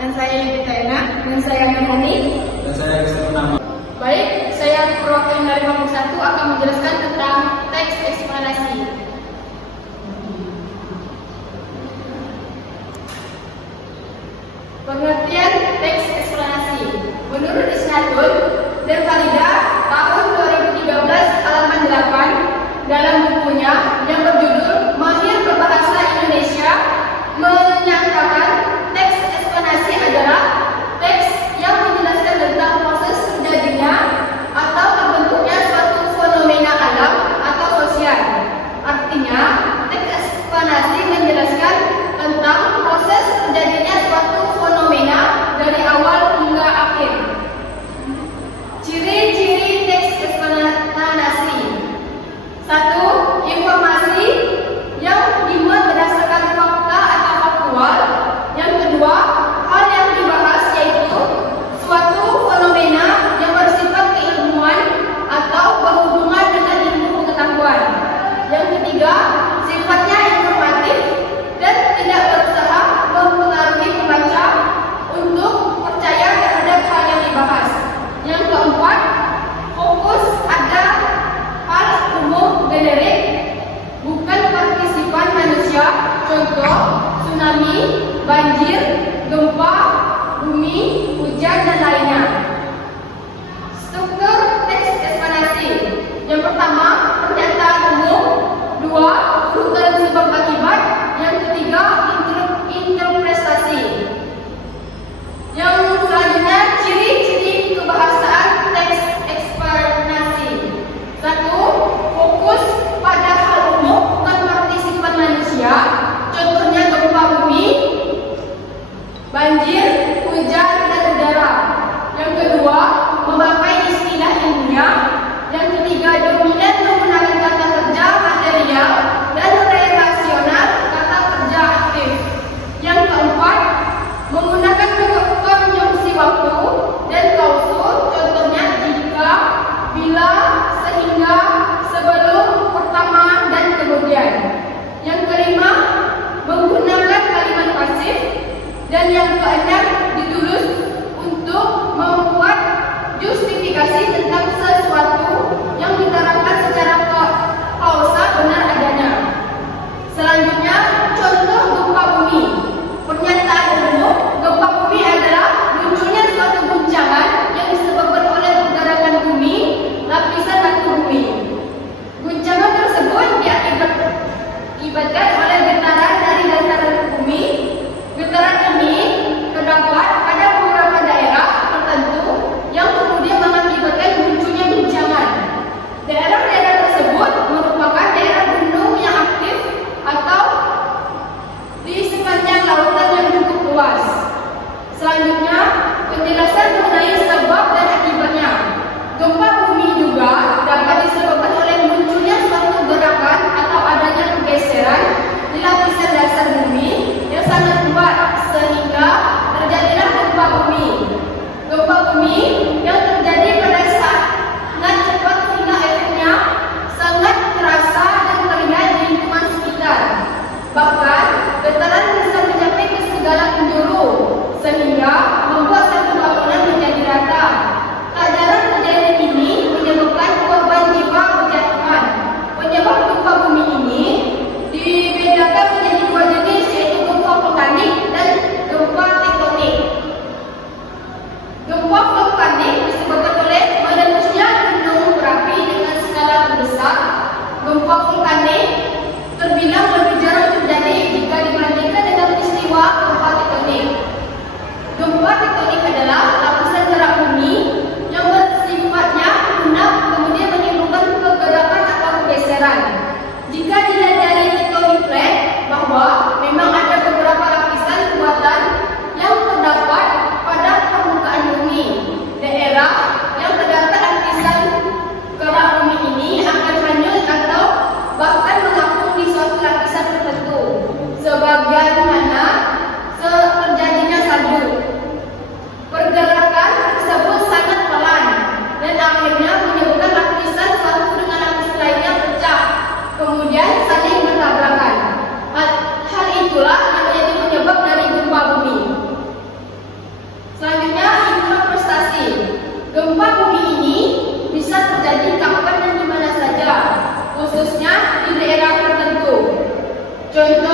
Dan saya Yudita Ena, dan saya Nurhani, dan saya Kristina. Baik, saya perwakilan dari kelompok 1 akan menjelaskan tentang teks eksplanasi. Pengertian teks eksplanasi. Menurut Isnatun dan Farida tahun 2013 halaman 8 dalam bukunya yang berjudul Mahir Berbahasa Indonesia menyatakan teks eksplanasi adalah teks yang menjelaskan tentang proses terjadinya atau terbentuknya suatu fenomena alam atau sosial. Artinya, teks eksplanasi menjelaskan tentang proses terjadinya suatu fenomena dari awal hingga akhir. Ciri-ciri teks eksplanasi. 1. Informasi yang dimuat berdasarkan fakta atau faktual. Yang kedua, hal yang dibahas yaitu suatu fenomena yang bersifat keilmuan atau berhubungan dengan ilmu pengetahuan. Yang ketiga, sifatnya informatif dan tidak berusaha mempengaruhi pembaca untuk percaya terhadap hal yang dibahas. Yang keempat, fokus ada hal umum generik, bukan partisipan manusia, contoh tsunami, banjir, gempa, bumi, hujan, dan lainnya. Struktur teks eksplanasi. Yang pertama, pernyataan umum. 2. Urutan sebab akibat. Yang ketiga, interpretasi. Yang selanjutnya, ciri-ciri kebahasaan teks eksplanasi. 1. Fokus pada hal umum, bukan partisipan manusia. Contohnya gempa bumi, banjir, hujan, dan udara. Yang kedua, memakai istilah ilmiah. Yang ketiga, dominan menggunakan kata kerja material dan relasional kata kerja aktif. Yang keempat, menggunakan konjungsi waktu dan klausul, contohnya jika, bila, sehingga, sebelum, pertama, dan kemudian. Yang kelima, menggunakan kalimat pasif. Dan yang keenam, ditulis untuk membuat justifikasi tentang sesuatu yang diterangkan secara kausal benar adanya. Selanjutnya, contoh gempa bumi. Pernyataan umum, gempa bumi adalah munculnya suatu guncangan yang disebabkan oleh pergerakan bumi, lapisan batu bumi. Guncangan tersebut diakibatkan oleh getaran dari dataran bumi. Getaran ini terdapat pada beberapa daerah tertentu yang kemudian mengakibatkan munculnya guncangan. Daerah-daerah tersebut merupakan daerah gunung yang aktif atau di sepanjang lautan yang cukup luas. Selanjutnya, penjelasan mengenai sebab dan akibatnya. Gempa bumi juga dapat disebabkan oleh munculnya suatu gerakan atau adanya pergeseran di lapisan dasar bumi yang sangat kuat sehingga terjadilah gempa bumi. Gempa bumi yang terjadi pada saat sangat cepat sehingga efeknya sangat terasa dan terlihat di lingkungan sekitar. Bahkan getaran bisa mencapai ke segala penjuru sehingga membuat satu bangunan menjadi rata. Tak jarang kejadian ini menyebabkan korban jiwa berjatuhan. Penyebab gempa bumi ini dibedakan menjadi dua jenis, yaitu gempa vulkanik dan gempa tektonik. Gempa vulkanik disebabkan oleh meledusnya gunung berapi dengan skala besar. Gempa vulkanik terbilang lebih jarang terjadi jika dibandingkan dengan peristiwa gempa tektonik. Gempa tektonik adalah lapisan gerak bumi yang bersifatnya lunak kemudian menimbulkan pergerakan atau pergeseran. Jika dilihat dari tectonic plate, bahwa memang ada beberapa lapisan buatan yang terdapat pada permukaan bumi. Daerah yang terdapat lapisan gerak bumi ini akan hanyut atau bahkan mengapung di suatu lapisan tertentu, sebagaimana terjadinya salju. Pergerakan tersebut sangat pelan dan akhirnya menyebabkan lapisan satu dengan lapis lainnya pecah, kemudian saling bertabrakan. Hal itulah yang menjadi penyebab dari gempa bumi. Contoh